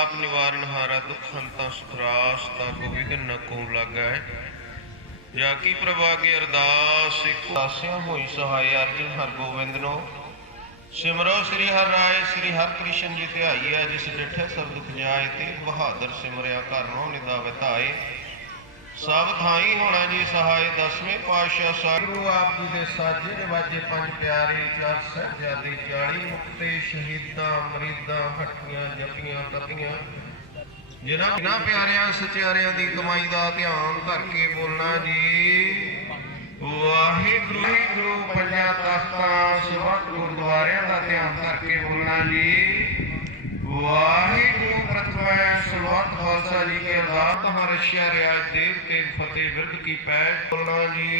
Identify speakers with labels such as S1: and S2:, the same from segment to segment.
S1: ਤਾਪ ਨਿਵਾਰਨ ਹਾਰਾ ਦੁਖ ਹੰਤਾ ਸੁਖਰਾਸ ਤਾ ਕੋ ਵਿਘਨ ਨ ਕੋ ਲਾਗੈ। ਜਾ ਕੀ ਪ੍ਰਭਾਗੇ ਅਰਦਾਸ ਇਕ ਆਸਿਆ ਹੋਈ ਸਹਾਇ ਅਰਜਨ ਹਰ ਗੋਬਿੰਦ ਨੋ ਸਿਮਰੋ ਸ੍ਰੀ ਹਰਿ ਰਾਏ, ਸ੍ਰੀ ਹਰਿ ਕ੍ਰਿਸ਼ਨ ਜੀ ਧਿਆਈਐ, ਜਿਸ ਡਿਠੇ ਸਭ ਦੁਖ ਜਾਏ ਤੇ ਬਹਾਦਰ ਸਿਮਰਿਆ ਘਰਨੋ ਨਿਦਾ ਵਿਧਾਏ ਸਭ ਥਾਈ ਹੋਣਾ ਜੀ ਸਹਾਇ ਦਸਵੇਂ ਪਾਤਸ਼ਾਹ ਸਾਗੁਰੂ ਆਪ ਜੀ ਦੇ ਸਾਜੇ ਨਿਵਾਜੇ ਪੰਜ ਪਿਆਰੇ ਚਾਰ ਸਹਿਜਾਦੇ 40 ਮੁਕਤੇ ਸ਼ਹੀਦਾਂ, ਮਰੀਦਾਂ, ਹੱਟੀਆਂ ਜਪੀਆਂ ਤਪੀਆਂ ਜਿਨ੍ਹਾਂ ਜਿਨ੍ਹਾਂ ਪਿਆਰਿਆਂ, ਸਚਿਆਰਿਆਂ ਦੀ ਕਮਾਈ ਦਾ ਧਿਆਨ ਧਰ ਕੇ ਬੋਲਣਾ ਜੀ। ਵਾਹਿਗੁਰੂ ਵਾਹਿਗੁਰੂ ਪੰਜਾਂ ਤਖਤਾਂ ਸਿਵਕ ਗੁਰਦੁਆਰਿਆਂ ਦਾ ਧਿਆਨ ਧਰ ਕੇ ਬੋਲਣਾ ਜੀ। ਵਾਹਿਗੁਰੂ ਪ੍ਰਥਮੈ ਸਲੋਕ ਖਾਲਸਾ ਜੀ ਕੇ ਅਰਦਾਸ ਹਰਸ਼ਿਆ ਰਿਆਜ ਦੇਵ ਤੇ ਫਤਿਹ ਬਿਰਧ ਕੀ ਪੈ। ਬੋਲਣਾ ਜੀ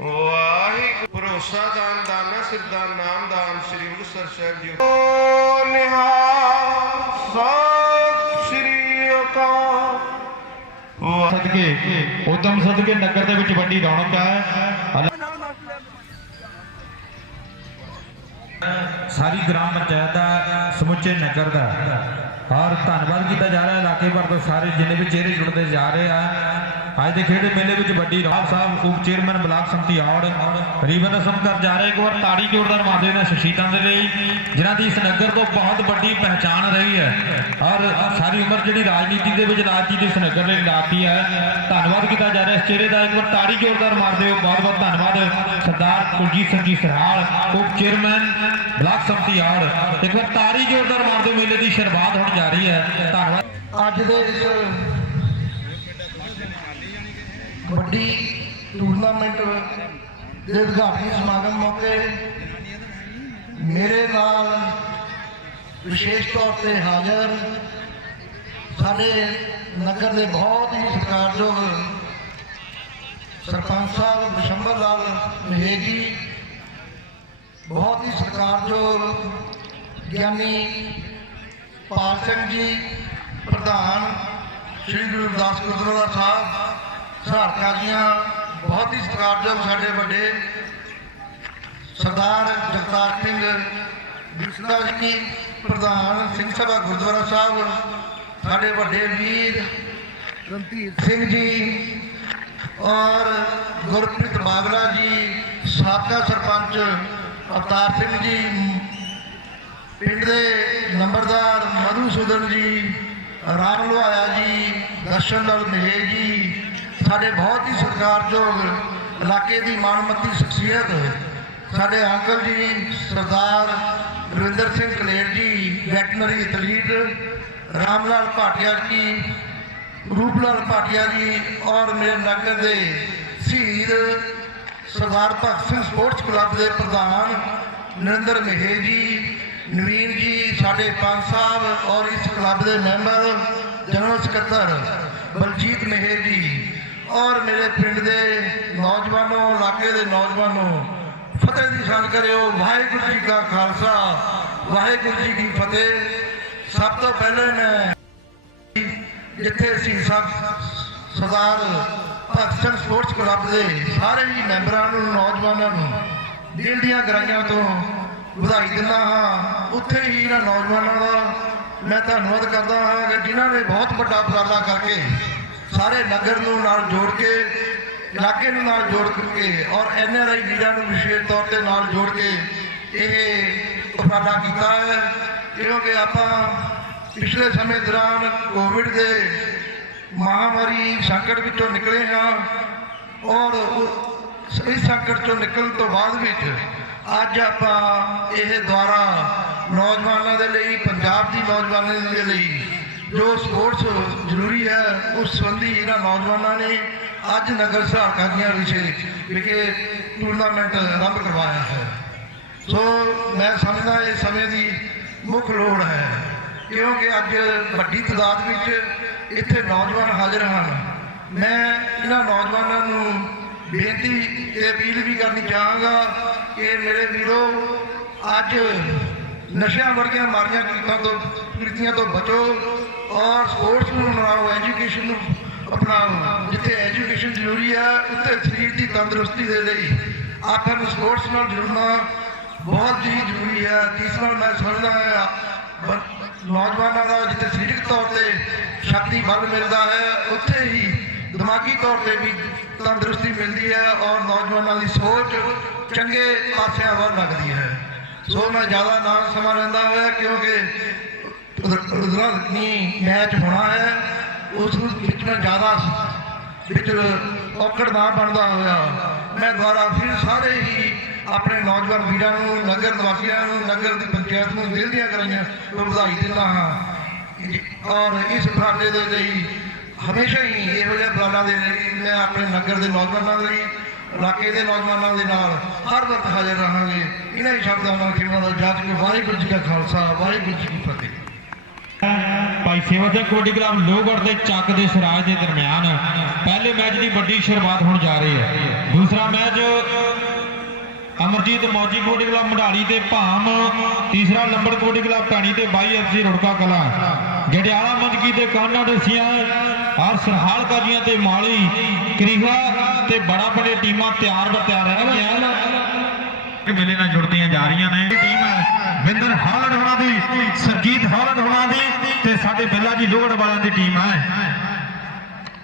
S1: ਵਾਹਿਗੁਰੂ ਭਰੋਸਾ ਦਾਨ ਦਾਨਾ ਸਿਰਦਾਨ ਨਾਮ ਦਾਨ ਸ੍ਰੀ ਗੁਰੂ ਸਰ ਸਾਹਿਬ ਜੀ। ਓ ਨਿਹਾਲ ਸਤਿ ਸ੍ਰੀ ਅਕਾਲ। ਵਾਹਿਗੁਰੂ
S2: ਸਦਕੇ ਉਦਮ ਸਦਕੇ ਨਗਰ ਦੇ ਵਿੱਚ ਵੱਡੀ ਰੌਣਕ ਹੈ। ਸਾਰੀ ਗ੍ਰਾਮ ਪੰਚਾਇਤ ਦਾ ਸਮੁੱਚੇ ਨਗਰ ਦਾ। ਔਰ ਧੰਨਵਾਦ ਕੀਤਾ ਜਾ ਰਿਹਾ ਇਲਾਕੇ ਭਰ ਤੋਂ ਸਾਰੇ ਜਿੰਨੇ ਵੀ ਚਿਹਰੇ ਜੁੜਦੇ ਜਾ ਰਹੇ ਆ। ਅੱਜ ਦੇ ਖੇਡ ਮੇਲੇ ਵਿੱਚ ਵੱਡੀ ਰਾਜ ਸਾਹਿਬ, ਉਪ ਚੇਅਰਮੈਨ ਬਲਾਕ ਸੰਮਤੀ ਆਉੜ ਰੀਬਨ ਰਸਮ ਕਰ ਜਾ ਰਹੇ। ਇੱਕ ਵਾਰ ਤਾੜੀ ਜੋਰਦਾਰ ਮਾਰਦੇ ਨੇ ਸ਼ਹੀਦਾਂ ਦੇ ਲਈ, ਜਿਨ੍ਹਾਂ ਦੀ ਇਸ ਨਗਰ ਤੋਂ ਬਹੁਤ ਵੱਡੀ ਪਹਿਚਾਣ ਰਹੀ ਹੈ। ਔਰ ਸਾਰੀ ਉਮਰ ਜਿਹੜੀ ਰਾਜਨੀਤੀ ਦੇ ਵਿੱਚ ਰਾਜਨੀਤੀ ਦੇ ਇਸ ਨਗਰ ਲਈ ਲਾਤੀ ਹੈ। ਧੰਨਵਾਦ ਕੀਤਾ ਜਾ ਰਿਹਾ ਇਸ ਚਿਹਰੇ ਦਾ। ਇੱਕ ਵਾਰ ਤਾੜੀ ਜ਼ੋਰਦਾਰ ਮਾਰਦੇ ਹੋ ਬਹੁਤ ਬਹੁਤ ਧੰਨਵਾਦ। ਸਰਦਾਰ ਕੁਲਜੀਤ ਸਿੰਘ ਜੀ ਸਰਹਾਲ ਉਪ ਚੇਅਰਮੈਨ ਬਲਾਕ ਸੰਮਤੀ ਆੜ ਇੱਕ ਵਾਰ ਤਾੜੀ ਜ਼ੋਰਦਾਰ ਮਾਰਦੇ ਮੇਲੇ ਦੀ ਸ਼ੁਰੂਆਤ ਹੋਣ ਜਾ ਰਹੀ ਹੈ। ਧੰਨਵਾਦ।
S3: ਅੱਜ ਦੇ ਇਸ ਕਬੱਡੀ ਟੂਰਨਾਮੈਂਟ ਦੇ ਉਦਘਾਟਨੀ ਸਮਾਗਮ ਮੌਕੇ ਮੇਰੇ ਨਾਲ ਵਿਸ਼ੇਸ਼ ਤੌਰ ਤੇ ਹਾਜ਼ਰ ਸਾਡੇ ਨਗਰ ਦੇ ਬਹੁਤ ਹੀ ਸਤਿਕਾਰਯੋਗ ਸਰਪੰਚ ਸਾਹਿਬ ਬਿਸ਼ੰਬਰ ਲਾਲ ਮਹੇਜੀ ਬਹੁਤ ਹੀ ਸਤਿਕਾਰਯੋਗ ਗਿਆਨੀ ਪਾਲ ਸਿੰਘ ਜੀ, ਪ੍ਰਧਾਨ ਸ੍ਰੀ ਗੁਰੂ ਰਵਿਦਾਸ ਗੁਰਦੁਆਰਾ ਸਾਹਿਬ ਸਹਾਰਕਾ ਦੀਆਂ ਬਹੁਤ ਹੀ ਸਤਿਕਾਰਯੋਗ ਸਾਡੇ ਵੱਡੇ ਸਰਦਾਰ ਜਗਤਾਰ ਸਿੰਘ ਬਿਸਲਾ ਜੀ, ਪ੍ਰਧਾਨ ਸਿੰਘ ਸਭਾ ਗੁਰਦੁਆਰਾ ਸਾਹਿਬ, ਸਾਡੇ ਵੱਡੇ ਵੀਰ ਰਣਧੀਰ ਸਿੰਘ ਜੀ ਔਰ ਗੁਰਪ੍ਰੀਤ ਬਾਗਲਾ ਜੀ, ਸਾਬਕਾ ਸਰਪੰਚ ਅਵਤਾਰ ਸਿੰਘ ਜੀ, ਪਿੰਡ ਦੇ ਨੰਬਰਦਾਰ ਮਧੂ ਮਧੂਸੂਦਨ ਜੀ, ਰਾਮ ਲੋਹਾਇਆ ਜੀ, ਦਰਸ਼ਨ ਲਾਲ ਮਹੇ ਜੀ ਸਾਡੇ ਬਹੁਤ ਹੀ ਸਤਿਕਾਰਯੋਗ ਇਲਾਕੇ ਦੀ ਮਾਣਮੱਤੀ ਸ਼ਖਸੀਅਤ ਸਾਡੇ ਅੰਕਲ ਜੀ, ਸਰਦਾਰ ਰਵਿੰਦਰ ਸਿੰਘ ਕਲੇਰ ਜੀ, ਵੈਟਨਰੀ ਅਥਲੀਟ ਰਾਮ ਲਾਲ ਭਾਟੀਆ ਜੀ ਰੂਪ ਲਾਲ ਭਾਟੀਆ ਜੀ ਔਰ ਮੇਰੇ ਨਗਰ ਦੇ ਸ਼ਹੀਦ ਸਰਦਾਰ ਭਗਤ ਸਿੰਘ ਸਪੋਰਟਸ ਕਲੱਬ ਦੇ ਪ੍ਰਧਾਨ ਨਰਿੰਦਰ ਮਹੇ ਜੀ, ਨਵੀਨ ਜੀ, ਸਾਡੇ ਪੰਜ ਸਾਹਿਬ ਔਰ ਇਸ ਕਲੱਬ ਦੇ ਮੈਂਬਰ, ਜਨਰਲ ਸਕੱਤਰ ਬਲਜੀਤ ਮਹੇ ਜੀ ਔਰ ਮੇਰੇ ਪਿੰਡ ਦੇ ਨੌਜਵਾਨੋ, ਇਲਾਕੇ ਦੇ ਨੌਜਵਾਨੋ, ਫਤਿਹ ਦੀ ਸੰਗ ਕਰਿਓ। ਵਾਹਿਗੁਰੂ ਜੀ ਕਾ ਖਾਲਸਾ, ਵਾਹਿਗੁਰੂ ਜੀ ਕੀ ਫਤਿਹ। ਸਭ ਤੋਂ ਪਹਿਲੇ ਮੈਂ ਜਿੱਥੇ ਅਸੀਂ ਸਭ ਸਰਦਾਰ ਭਗਤ ਸਿੰਘ ਸਪੋਰਟਸ ਕਲੱਬ ਦੇ ਸਾਰੇ ਹੀ ਮੈਂਬਰਾਂ ਨੂੰ, ਨੌਜਵਾਨਾਂ ਨੂੰ ਦਿਲ ਦੀਆਂ ਗਰਾਈਆਂ ਤੋਂ ਵਧਾਈ ਦਿੰਦਾ ਹਾਂ। ਉੱਥੇ ਹੀ ਇਹਨਾਂ ਨੌਜਵਾਨਾਂ ਦਾ ਮੈਂ ਧੰਨਵਾਦ ਕਰਦਾ ਹਾਂ ਕਿ ਜਿਨ੍ਹਾਂ ਨੇ ਬਹੁਤ ਵੱਡਾ ਉਪਰਾਲਾ ਕਰਕੇ ਸਾਰੇ ਨਗਰ ਨੂੰ ਨਾਲ ਜੋੜ ਕੇ, ਇਲਾਕੇ ਨੂੰ ਨਾਲ ਜੋੜ ਕੇ ਔਰ ਐੱਨ ਆਰ ਆਈ ਵੀਰਾਂ ਨੂੰ ਵਿਸ਼ੇਸ਼ ਤੌਰ ਤੇ ਨਾਲ ਜੋੜ ਕੇ ਇਹ ਉਪਰਾਲਾ ਕੀਤਾ ਹੈ। ਕਿਉਂਕਿ ਆਪਾਂ ਪਿਛਲੇ ਸਮੇਂ ਦੌਰਾਨ ਕੋਵਿਡ ਦੇ ਮਹਾਮਾਰੀ ਸੰਕਟ ਵਿੱਚੋਂ ਨਿਕਲੇ ਹਾਂ ਔਰ ਇਸ ਸੰਕਟ ਚੋਂ ਨਿਕਲਣ ਤੋਂ ਬਾਅਦ ਵਿੱਚ ਅੱਜ ਆਪਾਂ ਇਹ ਦੁਆਰਾ ਨੌਜਵਾਨਾਂ ਦੇ ਲਈ, ਪੰਜਾਬ ਦੀ ਨੌਜਵਾਨਾਂ ਦੇ ਲਈ ਜੋ ਸਪੋਰਟਸ ਜ਼ਰੂਰੀ ਹੈ, ਉਸ ਸੰਬੰਧੀ ਇਹਨਾਂ ਨੌਜਵਾਨਾਂ ਨੇ ਅੱਜ ਨਗਰ ਸਹਾਰਕਾ ਦੀਆਂ ਵਿਸ਼ੇ ਵਿਖੇ ਟੂਰਨਾਮੈਂਟ ਆਰੰਭ ਕਰਵਾਇਆ ਹੈ। ਸੋ ਮੈਂ ਸਮਝਦਾ ਇਹ ਸਮੇਂ ਦੀ ਮੁੱਖ ਲੋੜ ਹੈ, ਕਿਉਂਕਿ ਅੱਜ ਵੱਡੀ ਤਾਦਾਦ ਵਿੱਚ ਇੱਥੇ ਨੌਜਵਾਨ ਹਾਜ਼ਰ ਹਨ। ਮੈਂ ਇਹਨਾਂ ਨੌਜਵਾਨਾਂ ਨੂੰ ਬੇਨਤੀ ਤੇ ਅਪੀਲ ਵੀ ਕਰਨੀ ਚਾਹਾਂਗਾ ਕਿ ਮੇਰੇ ਵੀਰੋ, ਅੱਜ ਨਸ਼ਿਆਂ ਵਰਗੀਆਂ ਮਾਰੀਆਂ ਕੀਤਾਂ ਤੋਂ ਕੁਰੀਤੀਆਂ ਤੋਂ ਬਚੋ ਔਰ ਸਪੋਰਟਸ ਨੂੰ ਬਣਾਓ ਐਜੂਕੇਸ਼ਨ ਨੂੰ ਅਪਣਾਓ, ਜਿੱਥੇ ਐਜੂਕੇਸ਼ਨ ਜ਼ਰੂਰੀ ਹੈ, ਉੱਥੇ ਸਰੀਰ ਦੀ ਤੰਦਰੁਸਤੀ ਦੇ ਲਈ ਆਪਾਂ ਨੂੰ ਸਪੋਰਟਸ ਨਾਲ ਜੁੜਨਾ ਬਹੁਤ ਹੀ ਜ਼ਰੂਰੀ ਹੈ। ਤੀਸਰਾ ਮੈਂ ਸਮਝਦਾ ਹਾਂ ਨੌਜਵਾਨਾਂ ਦਾ ਜਿੱਥੇ ਸਰੀਰਕ ਤੌਰ ਤੇ ਸ਼ਕਤੀ ਬਲ ਮਿਲਦਾ ਹੈ, ਉੱਥੇ ਹੀ ਦਿਮਾਗੀ ਤੌਰ ਤੇ ਵੀ ਤੰਦਰੁਸਤੀ ਮਿਲਦੀ ਹੈ ਔਰ ਨੌਜਵਾਨਾਂ ਦੀ ਸੋਚ ਚੰਗੇ ਪਾਸਿਆਂ ਵੱਲ ਲੱਗਦੀ ਹੈ। ਸੋ ਮੈਂ ਜ਼ਿਆਦਾ ਨਾ ਸਮਾਂ ਲੈਂਦਾ ਹੋਇਆ ਕਿਉਂਕਿ ਰੁਦਰਾਨੀ ਮੈਚ ਹੋਣਾ ਹੈ, ਉਸ ਨੂੰ ਵਿੱਚ ਮੈਂ ਜ਼ਿਆਦਾ ਵਿੱਚ ਔਕੜ ਨਾ ਬਣਦਾ ਹੋਇਆ। ਮੈਂ ਦੁਬਾਰਾ ਫਿਰ ਸਾਰੇ ਹੀ ਆਪਣੇ ਨੌਜਵਾਨ ਵੀਰਾਂ ਨੂੰ, ਨਗਰ ਨਿਵਾਸੀਆਂ ਨੂੰ, ਨਗਰ ਦੀ ਪੰਚਾਇਤ ਨੂੰ ਦਿਲ ਦੀਆਂ ਕਰਾਈਆਂ ਤੋਂ ਵਧਾਈ ਦਿੰਦਾ ਹਾਂ। ਔਰ ਇਸ ਉਪਰਾਲੇ ਦੇ ਲਈ ਹਮੇਸ਼ਾ ਹੀ ਇਹੋ ਜਿਹੇ ਉਪਰਾਲਾਂ ਦੇ ਲਈ ਮੈਂ ਆਪਣੇ ਨਗਰ ਦੇ ਨੌਜਵਾਨਾਂ ਦੇ ਲਈ, ਇਲਾਕੇ ਦੇ ਨੌਜਵਾਨਾਂ ਦੇ ਨਾਲ ਹਰ ਵਕਤ ਹਾਜ਼ਰ ਰਹਾਂਗੇ। ਇਹਨਾਂ ਹੀ ਸ਼ਬਦਾਂ ਨਾਲ ਖੇਡਾਂ ਦਾ ਜੱਜ ਕੇ ਵਾਹਿਗੁਰੂ ਜੀ ਕਾ ਖਾਲਸਾ, ਵਾਹਿਗੁਰੂ ਜੀ ਕੀ ਫਤਿਹ।
S2: ਭਾਈ ਸੇਵਾ ਸਿੰਘ ਕਬੱਡੀ ਕਲੱਬ ਲੋਹਗੜ੍ਹ ਦੇ ਚੱਕ ਦੇ ਸਿਰਾਜ ਦੇ ਦਰਮਿਆਨ ਪਹਿਲੇ ਮੈਚ ਦੀ ਵੱਡੀ ਸ਼ੁਰੂਆਤ ਹੋਣ ਜਾ ਰਹੀ ਹੈ। ਦੂਸਰਾ ਮੈਚ ਅਮਰਜੀਤ ਮੌਜੀ ਕਬੱਡੀ ਕਲੱਬ ਮਢਾਲੀ ਤੇ ਭਾਮ, ਤੀਸਰਾ ਨੰਬਰ ਕਬੱਡੀ ਕਲੱਬ ਢਾਣੀ ਤੇ 22 ਐਫਸੀ ਰੁੜਕਾ ਕਲਾ। ਜੜਿਆਲਾ ਮੰਜਕੀ ਤੇ ਕਾਨਾ ਦਸੀਆਂ ਔਰ ਸਰਹਾਲ ਕਾਜੀਆਂ ਤੇ ਮਾਲੀ ਕਰੀਹਾ ਤੇ ਬੜਾ ਬੜੇ ਟੀਮਾਂ ਤਿਆਰ ਬਰ ਤਿਆਰ ਰਹਿਣਗੀਆਂ ਮੇਲੇ ਨਾਲ ਜੁੜਦੀਆਂ ਜਾ ਰਹੀਆਂ ਨੇ। ਟੀਮ ਵਿੰਦਰ ਹਾਲਡ ਹੋਣਾ ਦੀ, ਸਰਜੀਤ ਹਾਲਡ ਹੋਣਾ ਦੀ। ਤੇ ਸਾਡੇ ਬਿੱਲਾ ਜੀ ਲੋਹੜ ਵਾਲਿਆਂ ਦੀ ਟੀਮ ਹੈ।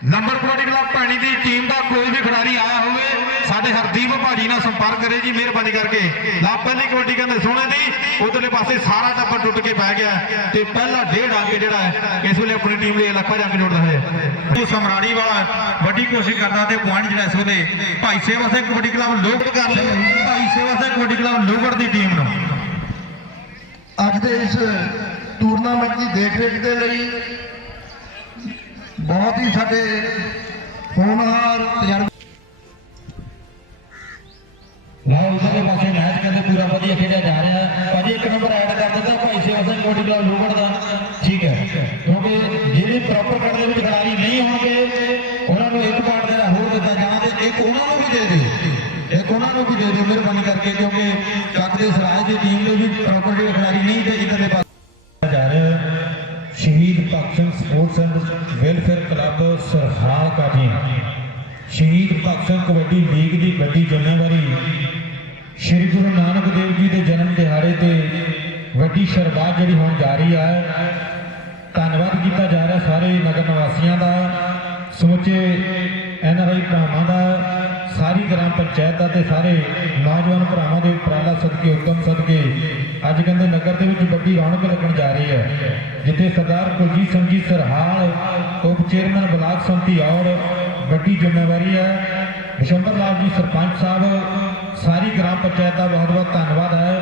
S2: ਨੰਬਰ ਕਬੱਡੀ ਕਲੱਬ ਭੈਣੀ ਦੀ ਟੀਮ ਦਾ ਕੋਈ ਵੀ ਖਿਡਾਰੀ ਆਇਆ ਹੋਵੇ, ਸਾਡੇ ਹਰਦੀਪ ਭਾਜੀ ਨਾਲ ਸੰਪਰਕ ਕਰੇ ਜੀ, ਮਿਹਰਬਾਨੀ ਕਰਕੇ। ਲਾ ਪਹਿਲੀ ਕਬੱਡੀ ਕਹਿੰਦੇ ਸੋਹਣੇ ਦੀ, ਉਧਰਲੇ ਪਾਸੇ ਸਾਰਾ ਟੱਬਰ ਟੁੱਟ ਕੇ ਬਹਿ ਗਿਆ। ਤੇ ਪਹਿਲਾ ਡੇਢ ਅੰਕ ਜਿਹੜਾ ਹੈ, ਇਸ ਵੇਲੇ ਆਪਣੀ ਟੀਮ ਲਈ ਲੱਖਾ ਜੰਗ ਜੋੜਦਾ ਹੈ। ਉਹ ਸਮਰਾੜੀ ਵਾਲਾ, ਵੱਡੀ ਕੋਸ਼ਿਸ਼ ਕਰਦਾ ਤੇ ਪੁਆਇੰਟ ਜਿਹੜਾ ਇਸ ਵੇਲੇ, ਭਾਈ ਸੇਵਾ ਸਿੰਘ ਕਬੱਡੀ ਕਲੱਬ ਲੋਹਗੜ ਕਰ ਲੈ ਭਾਈ ਸੇਵਾ ਸਿੰਘ ਕਬੱਡੀ ਕਲੱਬ ਲੋਹਗੜ ਦੀ ਟੀਮ ਨੂੰ।
S3: ਅੱਜ ਦੇ ਇਸ ਟੂਰਨਾਮੈਂਟ ਦੀ ਦੇਖਰੇਖ ਦੇ ਲਈ ਬਹੁਤ ਹੀ ਸਾਡੇ ਹੋਣਹਾਰ ਤਜਰਬੇ
S2: ਲਓ ਉਧਰਲੇ ਪਾਸੇ ਮੈਚ ਕਹਿੰਦੇ ਪੂਰਾ ਵਧੀਆ ਖੇਡਿਆ ਜਾ ਰਿਹਾ। ਭਾਜੀ, ਇੱਕ ਨੰਬਰ ਐਡ ਕਰ ਦਿੱਤਾ ਭਾਈ ਸੇਵਾ ਸਿੰਘ ਕੋਟੀ ਕਲੱਬ ਲੋਹਗੜ ਦਾ। ਠੀਕ ਹੈ। ਕਿਉਂਕਿ ਜਿਹੜੇ ਪ੍ਰੋਪਰ ਕੱਟ ਦੇ ਵਿੱਚ ਖਿਡਾਰੀ ਨਹੀਂ ਹੋਣਗੇ, ਉਹਨਾਂ ਨੂੰ ਇੱਕ ਪੁਆਇੰਟ ਦੇਣਾ ਹੋਰ ਦਿੱਤਾ ਜਾਣਾ ਤੇ ਇੱਕ ਉਹਨਾਂ ਨੂੰ ਵੀ ਦੇ ਦਿਓ। ਇੱਕ ਉਹਨਾਂ ਨੂੰ ਵੀ ਦੇ ਦਿਓ ਮਿਹਰਬਾਨੀ ਕਰਕੇ, ਕਿਉਂਕਿ ਚੱਕ ਦੇ ਸਰਾਜ ਦੀ ਟੀਮ ਨੂੰ ਵੀ ਪ੍ਰੋਪਰ ਜਿਹੜੇ ਖਿਡਾਰੀ ਨਹੀਂ ਤੇ ਇੱਧਰਲੇ sports and welfare club, Sarhal Kazian Shaheed Bhagat Singh kabaddi league ਦੀ ਵੱਡੀ ਜ਼ਿੰਮੇਵਾਰੀ। ਸ਼੍ਰੀ ਗੁਰੂ ਨਾਨਕ ਦੇਵ ਜੀ ਦੇ ਜਨਮ ਦਿਹਾੜੇ ਤੇ ਵੱਡੀ ਸ਼ੁਰੂਆਤ ਜਿਹੜੀ ਹੋਣ ਜਾ ਰਹੀ ਹੈ ਧੰਨਵਾਦ ਕੀਤਾ ਜਾ ਰਿਹਾ ਸਾਰੇ ਨਗਰ ਨਿਵਾਸੀਆਂ ਦਾ। ਸਮੁੱਚੇ ਐਨਆਰਆਈ ਭਰਾਵਾਂ ਦਾ। ਸਾਰੀ ਗ੍ਰਾਮ ਪੰਚਾਇਤ ਦਾ ਤੇ ਸਾਰੇ ਨੌਜਵਾਨ ਭਰਾਵਾਂ ਦੇ ਉਪਰਾਲਾ ਸਦਕੇ, ਹੁਕਮ ਸਦਕੇ ਅੱਜ ਕਹਿੰਦੇ ਨਗਰ ਦੇ ਵਿੱਚ ਵੱਡੀ ਰੌਣਕ ਲੱਗਣ ਜਾ ਰਹੀ ਹੈ, ਜਿੱਥੇ ਸਰਦਾਰ ਕੁਲਜੀਤ ਸਿੰਘ ਜੀ ਸਰਹਾਲ, ਉਪ ਚੇਅਰਮੈਨ ਬਲਾਕ ਸੰਤੀ ਔਰ ਵੱਡੀ ਜ਼ਿੰਮੇਵਾਰੀ ਹੈ। ਬਿਸ਼ੰਬਰ ਲਾਲ ਜੀ ਸਰਪੰਚ ਸਾਹਿਬ, ਸਾਰੀ ਗ੍ਰਾਮ ਪੰਚਾਇਤ ਦਾ ਬਹੁਤ ਬਹੁਤ ਧੰਨਵਾਦ ਹੈ।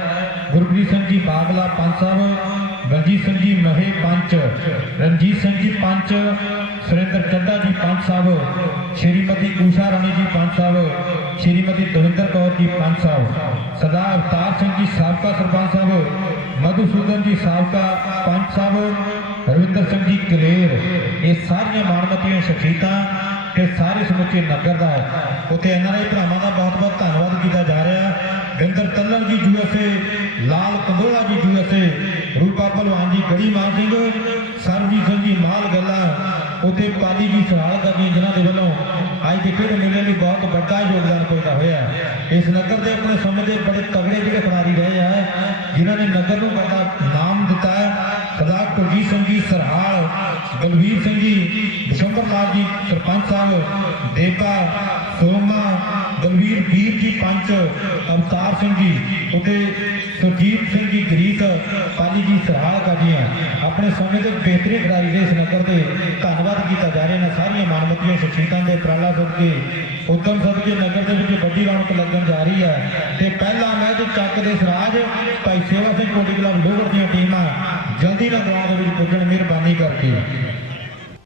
S2: ਗੁਰਪ੍ਰੀਤ ਸਿੰਘ ਜੀ ਬਾਗਲਾ ਪੰਚ ਸਾਹਿਬ ਬਲਜੀਤ ਸਿੰਘ ਜੀ ਮਹੇ ਪੰਚ, ਰਣਜੀਤ ਸਿੰਘ ਜੀ ਪੰਚ, ਸੁਰਿੰਦਰ ਚੱਡਾ ਜੀ ਪੰਚ ਸਾਹਿਬ, ਸ਼੍ਰੀਮਤੀ ਊਸ਼ਾ ਰਾਣੀ ਜੀ ਪੰਚ ਸਾਹਿਬ, ਸ਼੍ਰੀਮਤੀ ਦਵਿੰਦਰ ਕੌਰ ਜੀ ਪੰਚ ਸਾਹਿਬ, ਸਰਦਾਰ ਅਵਤਾਰ ਸਿੰਘ ਜੀ ਸਾਬਕਾ ਸਰਪੰਚ ਸਾਹਿਬ, ਮਧੂਸੂਦਨ ਜੀ ਸਾਬਕਾ ਪੰਚ ਸਾਹਿਬ, ਰਵਿੰਦਰ ਸਿੰਘ ਜੀ ਕਲੇਰ, ਇਹ ਸਾਰੀਆਂ ਮਾਣਮਤੀਆਂ ਸ਼ਖਸੀਅਤਾਂ ਤੇ ਸਾਰੇ ਸਮੁੱਚੇ ਨਗਰ ਦਾ ਹੈ। ਉੱਥੇ ਐਨਆਰਆਈ ਭਰਾਵਾਂ ਦਾ ਬਹੁਤ ਬਹੁਤ ਧੰਨਵਾਦ ਕੀਤਾ ਜਾ ਰਿਹਾ। ਹੈ ਵਿੰਦਰ ਤੱਲਣ ਜੀ ਯੂਐਸਏ ਲਾਲ ਕੰਦੋਲਾ ਜੀ ਯੂਐਸਏ ਰੂਪਾ ਭਲਵਾਨ ਜੀ, ਗੜੀ ਮਾਨ ਸਿੰਘ, ਸਰਬਜੀਤ ਸਿੰਘ ਜੀ, ਮਾਲ ਗੱਲਾ, ਉੱਥੇ ਪਾਲੀ ਜੀ ਸਵਾਲ ਕਰਨੀ ਜਿਨ੍ਹਾਂ ਦੇ ਵੱਲੋਂ ਅੱਜ ਦੇ ਖੇਡ ਮੇਲੇ ਲਈ ਬਹੁਤ ਵੱਡਾ ਯੋਗਦਾਨ ਪੈਦਾ ਹੋਇਆ ਇਸ ਨਗਰ ਦੇ ਆਪਣੇ ਸਮੇਂ ਦੇ ਬੜੇ ਤਗੜੇ ਜਿਹੜੇ ਖਿਡਾਰੀ ਰਹੇ ਆ, ਜਿਨ੍ਹਾਂ ਨੇ ਨਗਰ ਨੂੰ ਬੜਾ ਨਾਮ ਦਿੱਤਾ ਹੈ। ਸਰਦਾਰ ਕੁਲਜੀਤ ਸਿੰਘ ਜੀ ਸਰਹਾਲ ਬਲਵੀਰ ਸਿੰਘ ਜੀ ਬਿਸ਼ੰਬਰ ਜੀ, ਸਰਪੰਚ ਸਾਹਿਬ, ਦੇਵਤਾ, ਸੋਮਾ, ਬਲਵੀਰ, ਵੀਰ ਜੀ, ਪੰਚ, ਅਵਤਾਰ ਸਿੰਘ ਜੀ ਉਤੇ ਸੁਰਜੀਤ ਸਿੰਘ ਜੀ, ਗਰੀਤ, ਪਾਲੀ ਜੀ, ਸਰਹਾਲ ਕਾਜੀਆਂ ਆਪਣੇ ਸਮੇਂ ਦੇ ਬਿਹਤਰੀਨ ਖਿਡਾਰੀ ਦੇ ਇਸ ਨਗਰ ਤੇ ਧੰਨਵਾਦ ਕੀਤਾ ਜਾ ਰਿਹਾ। ਹੈ ਸਾਰੀਆਂ ਮਾਨਵਤੀਆਂ ਸ਼ਖਸੀਅਤਾਂ ਦੇ ਉਪਰਾਲਾ ਸਦਕੇ ਉਦਮ ਸਦਕੇ ਨਗਰ ਦੇ ਵਿੱਚ ਵੱਡੀ ਰੌਣਕ ਲੱਗਣ ਜਾ ਰਹੀ ਹੈ। ਤੇ ਪਹਿਲਾ ਮੈਚ ਚੱਕ ਦੇ ਸਰਾਜ, ਭਾਈ ਸੇਵਾ ਸਿੰਘ ਕੋਟੀ ਕਲੱਬ ਲੋਹਗੜ੍ਹ ਦੀਆਂ ਟੀਮਾਂ ਜਲਦੀ ਨਾਲ ਗਰਾਊਂਡ ਦੇ ਵਿੱਚ ਪੁੱਜਣ, ਮਿਹਰਬਾਨੀ ਕਰਕੇ।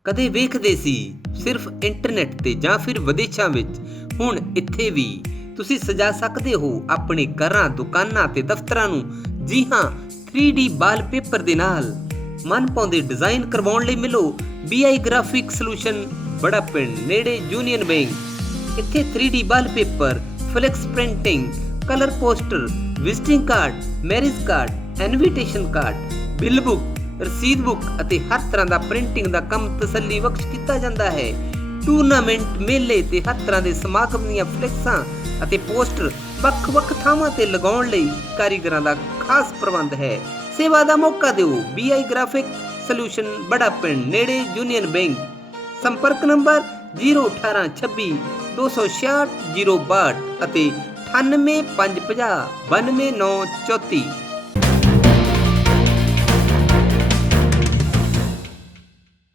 S4: ਕਦੇ ਵੇਖਦੇ ਸੀ, ਸਿਰਫ ਇੰਟਰਨੈਟ ਤੇ ਜਾਂ ਫਿਰ ਵਿਦੇਸ਼ਾਂ ਵਿੱਚ। ਹੁਣ ਇੱਥੇ ਵੀ ਤੁਸੀਂ ਸਜਾ ਸਕਦੇ ਹੋ ਆਪਣੇ ਘਰਾਂ, ਦੁਕਾਨਾਂ ਤੇ ਦਫ਼ਤਰਾਂ ਨੂੰ। ਜੀ ਹਾਂ 3D ਵਾਲਪੇਪਰ ਦੇ ਨਾਲ। ਮਨ ਪਾਉਂਦੇ ਡਿਜ਼ਾਈਨ ਕਰਵਾਉਣ ਲਈ ਮਿਲੋ। BI ਗ੍ਰਾਫਿਕ ਸੋਲੂਸ਼ਨ ਬੜਾ ਪਿੰਡ, ਨੇੜੇ ਯੂਨੀਅਨ ਬੈਂਕ ਇੱਥੇ 3D wallpaper flex printing colour poster visiting card marriage card invitation card bill book ਰਸੀਦ ਬੁੱਕ ਅਤੇ ਹਰ ਤਰ੍ਹਾਂ ਦਾ ਪ੍ਰਿੰਟਿੰਗ ਦਾ ਕੰਮ ਤਸੱਲੀ ਬਖਸ਼ ਕੀਤਾ ਜਾਂਦਾ ਹੈ। ਟੂਰਨਾਮੈਂਟ ਮੇਲੇ ਤੇ ਹਰ ਤਰ੍ਹਾਂ ਦੇ ਸਮਾਗਮ ਦੀਆਂ ਫਲੈਕਸਾਂ ਅਤੇ ਪੋਸਟਰ ਵੱਖ-ਵੱਖ ਥਾਵਾਂ ਤੇ ਲਗਾਉਣ ਲਈ ਕਾਰੀਗਰਾਂ ਦਾ ਖਾਸ ਪ੍ਰਬੰਧ ਹੈ। ਸੇਵਾ ਦਾ ਮੌਕਾ ਦਿਓ। ਬੀਆਈ ਗ੍ਰਾਫਿਕ ਸੋਲੂਸ਼ਨ ਬੜਾ ਪਿੰਡ, ਨੇੜੇ ਯੂਨੀਅਨ ਬੈਂਕ ਸੰਪਰਕ ਨੰਬਰ 01826 266 062 ਅਤੇ 98550 92934